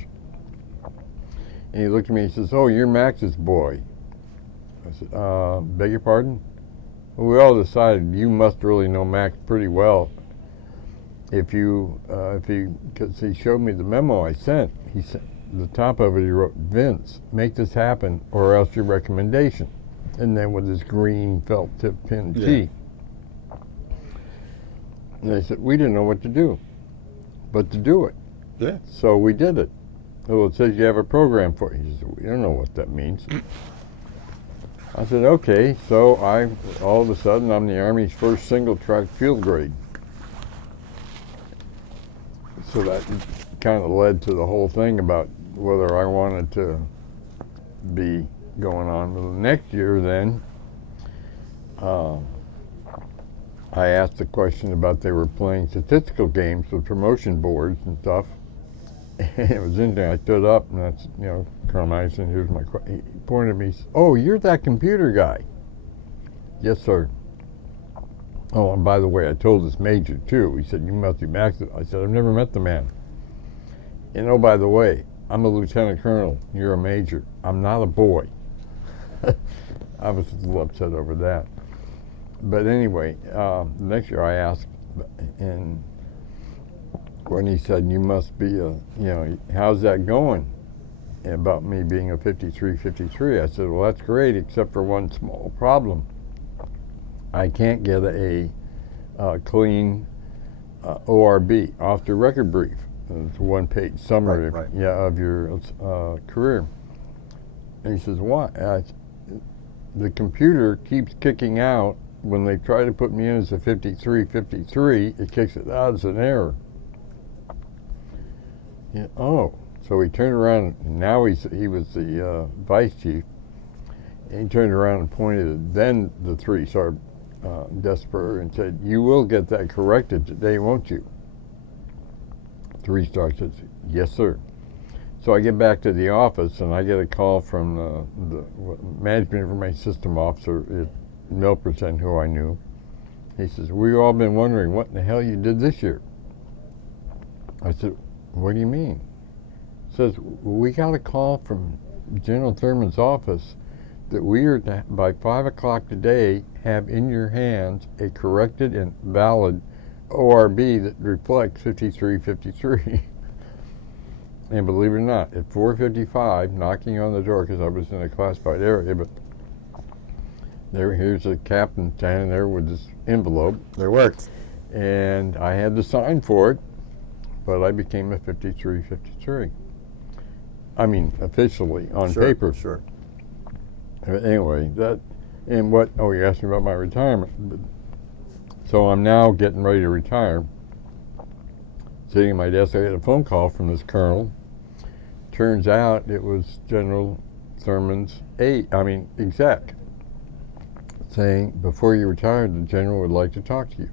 And he looked at me and he says, oh, you're Max's boy. I said, beg your pardon? Well, we all decided you must really know Max pretty well. Because he showed me the memo I sent. He said, the top of it, he wrote, Vince, make this happen or else your recommendation. And then with his green felt tip pen T. And they said, we didn't know what to do, but to do it. Yeah. So we did it. Well, it says you have a program for it. He said, we don't know what that means. I said, okay, so all of a sudden, I'm the Army's first single-track field grade. So that kind of led to the whole thing about whether I wanted to be going on. Well, the next year, then, I asked the question about they were playing statistical games with promotion boards and stuff. And it was interesting. I stood up, and that's, Colonel Magnusson, here's my question. He pointed at me, he said, oh, you're that computer guy. Yes, sir. Oh, and by the way, I told this major, too. He said, you must be Max. I said, I've never met the man. And oh, by the way, I'm a lieutenant colonel. You're a major. I'm not a boy. I was a little upset over that. But anyway, the next year I asked, and when he said, you must be how's that going? About me being a 5353. I said, well, that's great, except for one small problem. I can't get a clean ORB, off the record brief. It's a one-page summary of your career. And he says, why? The computer keeps kicking out when they try to put me in as a 5353, it kicks it out as an error. Yeah, oh, so he turned around, and now he was the vice chief, and he turned around and pointed at then the 3-star Desper and said, you will get that corrected today, won't you? 3-star says, yes, sir. So I get back to the office, and I get a call from the Management Information System Officer at Milpercent, who I knew. He says, we've all been wondering what in the hell you did this year. I said, what do you mean? He says, we got a call from General Thurman's office that we are to, by 5 o'clock today, have in your hands a corrected and valid ORB that reflects 5353. And believe it or not, at 4:55, knocking on the door, because I was in a classified area, but here's a captain standing there with this envelope. It worked. And I had to sign for it, but I became a 5353. I mean, officially, on paper. Sure. Anyway, you asked me about my retirement. So I'm now getting ready to retire. Sitting at my desk, I had a phone call from this colonel. Turns out it was General Thurman's exec, saying, before you retire, the general would like to talk to you.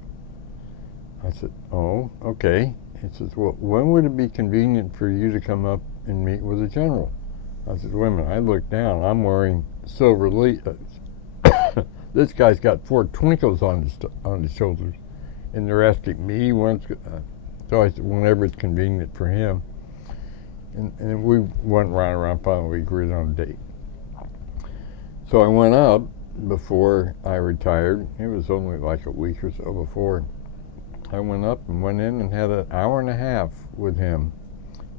I said, oh, okay. He says, well, when would it be convenient for you to come up and meet with the general? I said, wait a minute. I looked down. I'm wearing silver this guy's got 4 twinkles on his shoulders, and they're asking me once. So I said, whenever it's convenient for him. And we went around. Finally, we agreed on a date. So I went up before I retired. It was only like a week or so before. I went up and went in and had an hour and a half with him.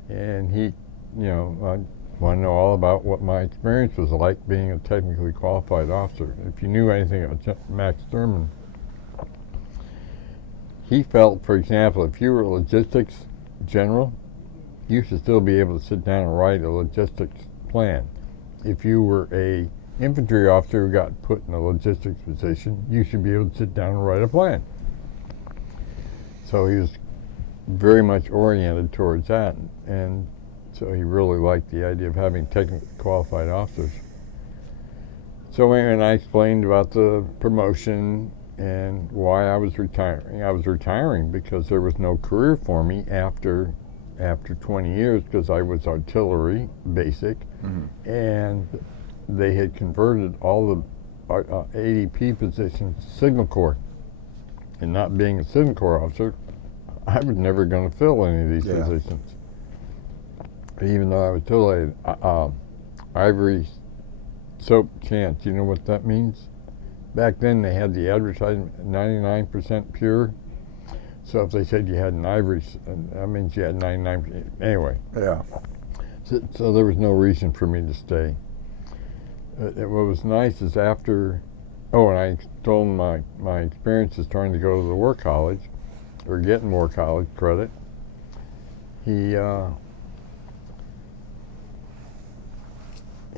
And he, I want to know all about what my experience was like being a technically qualified officer. If you knew anything about Max Thurman, he felt, for example, if you were a logistics general, you should still be able to sit down and write a logistics plan. If you were a infantry officer who got put in a logistics position, you should be able to sit down and write a plan. So he was very much oriented towards that, and so he really liked the idea of having technically qualified officers. So and I explained about the promotion and why I was retiring. I was retiring because there was no career for me after 20 years, because I was artillery basic, and they had converted all the ADP positions to Signal Corps. And not being a Signal Corps officer, I was never going to fill any of these positions. Even though I was told Ivory Soap Chance, you know what that means? Back then they had the advertisement 99% pure. So if they said you had an ivory, that means you had 99%. Anyway. Yeah. So there was no reason for me to stay. What was nice is after, and I told him my experiences trying to go to the War College, or getting War College credit. He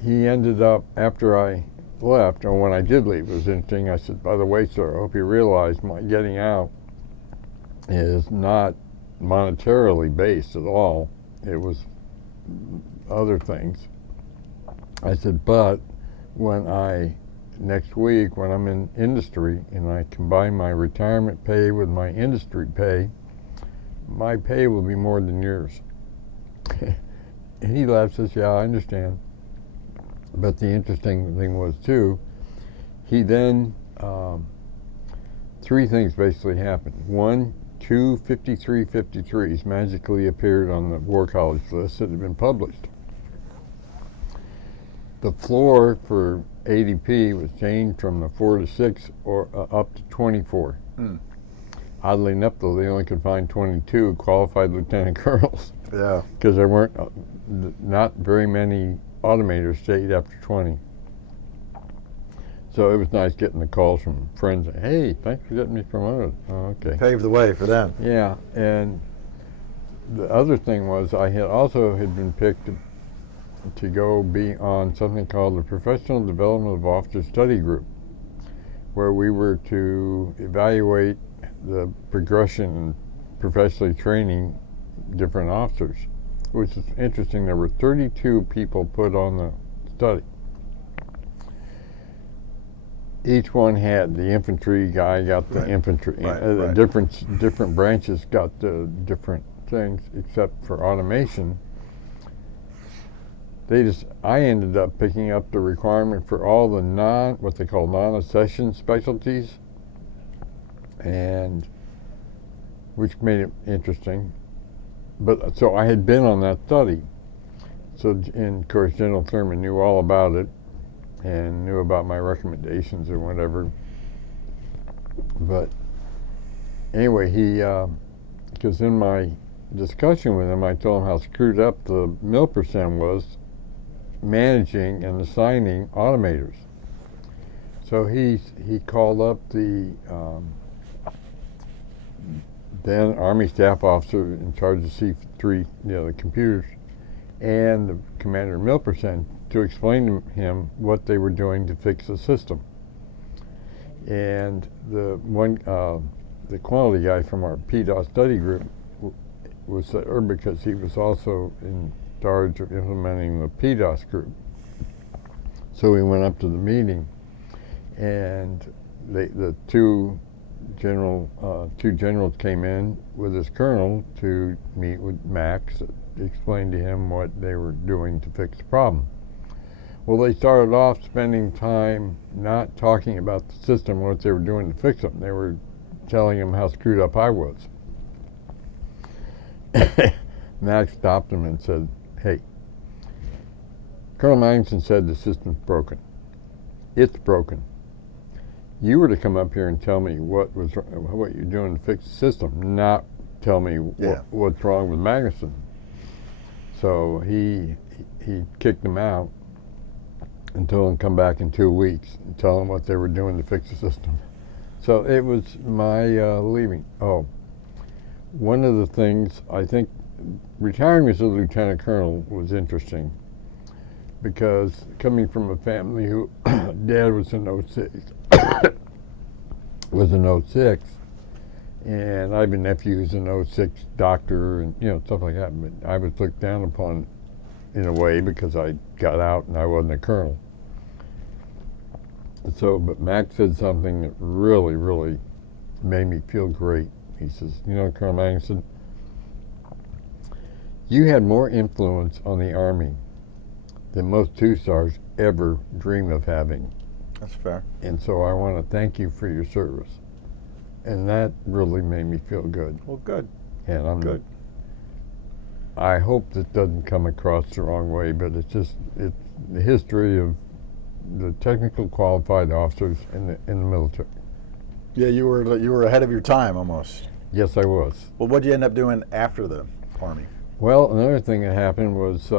ended up, after I left, or when I did leave, it was interesting. I said, by the way, sir, I hope you realize my getting out is not monetarily based at all. It was other things. I said, but next week when I'm in industry and I combine my retirement pay with my industry pay, my pay will be more than yours. And he laughed and says, yeah, I understand. But the interesting thing was too, he then, 3 things basically happened. 1, 2 5353s magically appeared on the War College list that had been published. The floor for ADP was changed from the 4 to 6 or up to 24. Oddly enough, though, they only could find 22 qualified lieutenant colonels. Yeah. Because there weren't not very many automators stayed after 20. So it was nice getting the calls from friends. Hey, thanks for getting me promoted. Oh, okay. Paved the way for them. Yeah, and the other thing was I had been picked to go be on something called the Professional Development of Officers Study Group, where we were to evaluate the progression in professionally training different officers, which is interesting. There were 32 people put on the study. Each one had, the infantry guy got the infantry, Right. different branches got the different things, except for automation. I ended up picking up the requirement for all the what they call non-accession specialties, and which made it interesting. But so I had been on that study. So, and of course, General Thurman knew all about it and knew about my recommendations or whatever. But anyway, because in my discussion with him, I told him how screwed up the mil percent was managing and assigning automators. So he called up the then Army Staff Officer in charge of C3, the computers, and the commander of mil percent to explain to him what they were doing to fix the system. And the quality guy from our PDOS study group was there because he was also in charge of implementing the PDOS group. So we went up to the meeting, and the 2 two generals came in with this colonel to meet with Max, explain to him what they were doing to fix the problem. Well, they started off spending time not talking about the system, what they were doing to fix them. They were telling him how screwed up I was. Max stopped him and said, "Hey, Colonel Magnusson said the system's broken. It's broken. You were to come up here and tell me what you're doing to fix the system, not tell me what's wrong with Magnusson." So he kicked him out and told him to come back in 2 weeks and tell him what they were doing to fix the system. So it was my leaving. Oh, one of the things, I think retiring as a lieutenant colonel was interesting, because coming from a family who dad was in '06, and I have a nephew who's an '06 doctor and stuff like that, but I was looked down upon in a way because I got out and I wasn't a colonel. So, but Max said something that really, really made me feel great. He says, Colonel Magnusson, you had more influence on the Army than most two-stars ever dream of having. That's fair. And so I want to thank you for your service. And that really made me feel good. Well, good. And I'm good. I hope this doesn't come across the wrong way, but it's the history of the technical qualified officers in the military. Yeah, you were ahead of your time almost. Yes, I was. Well, what did you end up doing after the Army? Well, another thing that happened was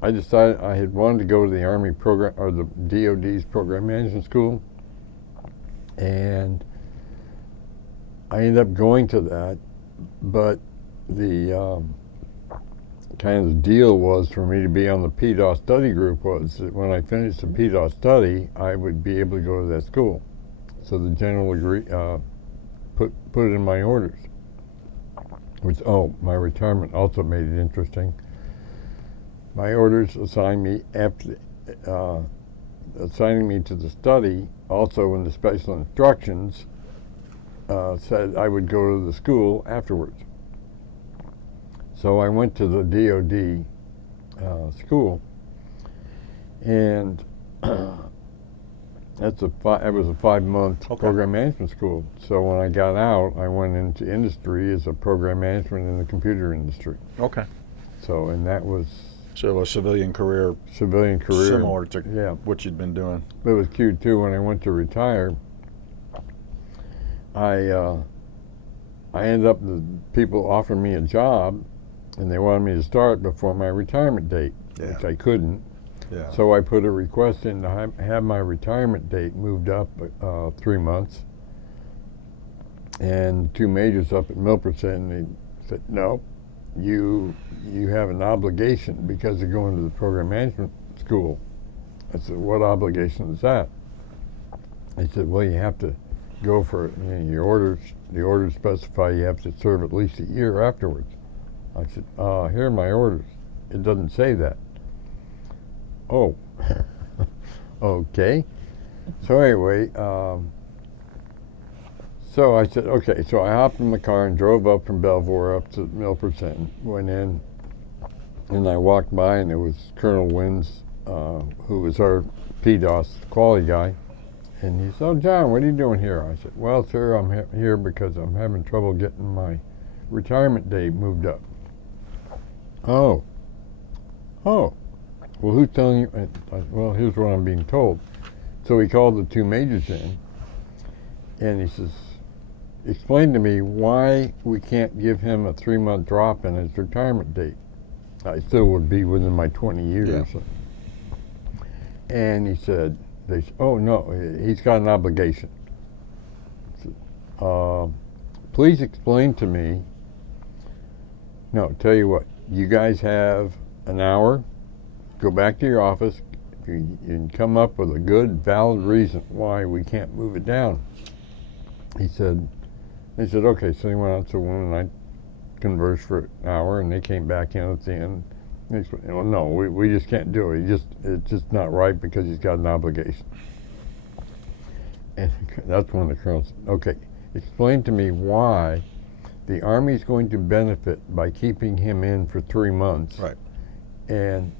I decided I had wanted to go to the Army program, or the DoD's program management school, and I ended up going to that, but the kind of the deal was for me to be on the PDOS study group was that when I finished the PDOS study, I would be able to go to that school. So the general put it in my orders. Which, my retirement also made it interesting. My orders assigned me after assigning me to the study. Also, in the special instructions, said I would go to the school afterwards. So I went to the DoD school, and it was a 5-month program management school. So when I got out, I went into industry as a program management in the computer industry. Okay. So, and that was a civilian career similar to what you'd been doing. It was cute too. When I went to retire, I ended up, the people offered me a job, and they wanted me to start before my retirement date, which I couldn't. Yeah. So I put a request in to have my retirement date moved up 3 months. And 2 majors up at Milperton, and they said, "No, you have an obligation because you're going to the program management school." I said, "What obligation is that?" They said, "Well, you have to go for your orders. The orders specify you have to serve at least a year afterwards." I said, "Here are my orders. It doesn't say that." Oh, okay. So anyway, so I said, okay. So I hopped in my car and drove up from Belvoir up to Milperton. Went in, and I walked by, and it was Colonel Wins, who was our PDOS quality guy. And he said, "Oh, John, what are you doing here?" I said, "Well, sir, I'm here because I'm having trouble getting my retirement date moved up." Oh. Well, who's telling you? Well, here's what I'm being told. So he called the 2 majors in, and he says, "Explain to me why we can't give him a 3-month drop in his retirement date. I still would be within my 20 years." Yeah. And he said, "Oh, no, he's got an obligation." I said, "Please explain to me." No, tell you what, you guys have an hour. Go back to your office. You can come up with a good, valid reason why we can't move it down. He said, okay. So he went out to one, and I conversed for an hour, and they came back in at the end. They said, "Well, no, we just can't do it. It's just not right because he's got an obligation." And that's one of the colonels. Okay, explain to me why the Army's going to benefit by keeping him in for 3 months. Right. And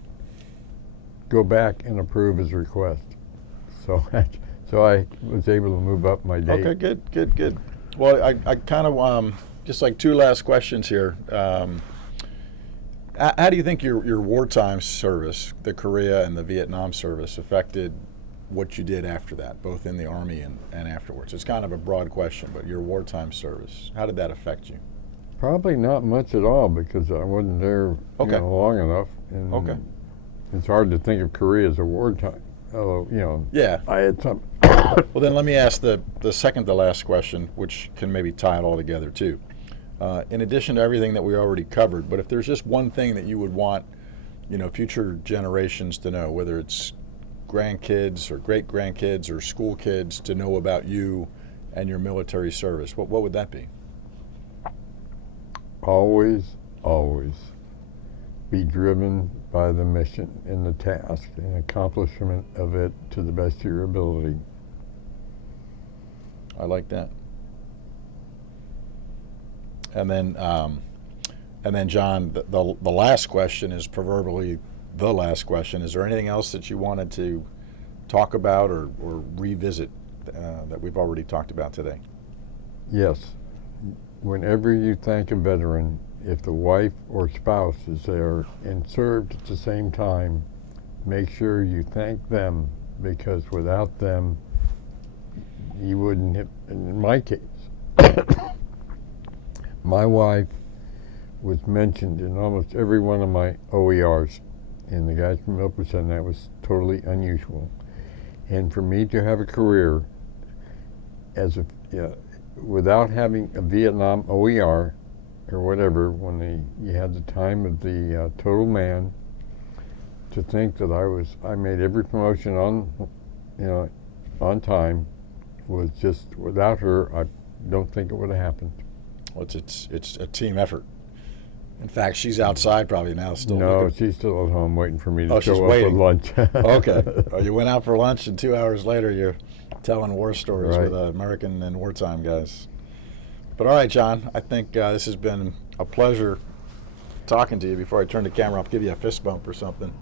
go back and approve his request. So, so I was able to move up my date. Okay, good. Well, I kind of just like 2 last questions here. How do you think your wartime service, the Korea and the Vietnam service, affected what you did after that, both in the Army and afterwards? It's kind of a broad question, but your wartime service, how did that affect you? Probably not much at all, because I wasn't there long enough. And Okay. It's hard to think of Korea as a wartime. Although, Yeah. I had some. Well, then let me ask the second to last question, which can maybe tie it all together too. In addition to everything that we already covered, but if there's just one thing that you would want, future generations to know, whether it's grandkids or great grandkids or school kids to know about you and your military service, what would that be? Always be driven by the mission and the task and accomplishment of it to the best of your ability. I like that. And then John, the last question is proverbially the last question. Is there anything else that you wanted to talk about or revisit that we've already talked about today? Yes. Whenever you thank a veteran, if the wife or spouse is there and served at the same time, make sure you thank them, because without them, you wouldn't have. In my case, my wife was mentioned in almost every one of my OERs, and the guys from Milford said that was totally unusual. And for me to have a career as without having a Vietnam OER or whatever, when you had the time of the total man, to think that I made every promotion on time, was just, without her, I don't think it would have happened. Well, it's a team effort. In fact, she's outside probably now still. No, she's still at home waiting for me to she's show up waiting. with lunch. Okay. You went out for lunch, and 2 hours later you're telling war stories Right. with American and wartime guys. But all right, John, I think this has been a pleasure talking to you. Before I turn the camera off, give you a fist bump or something.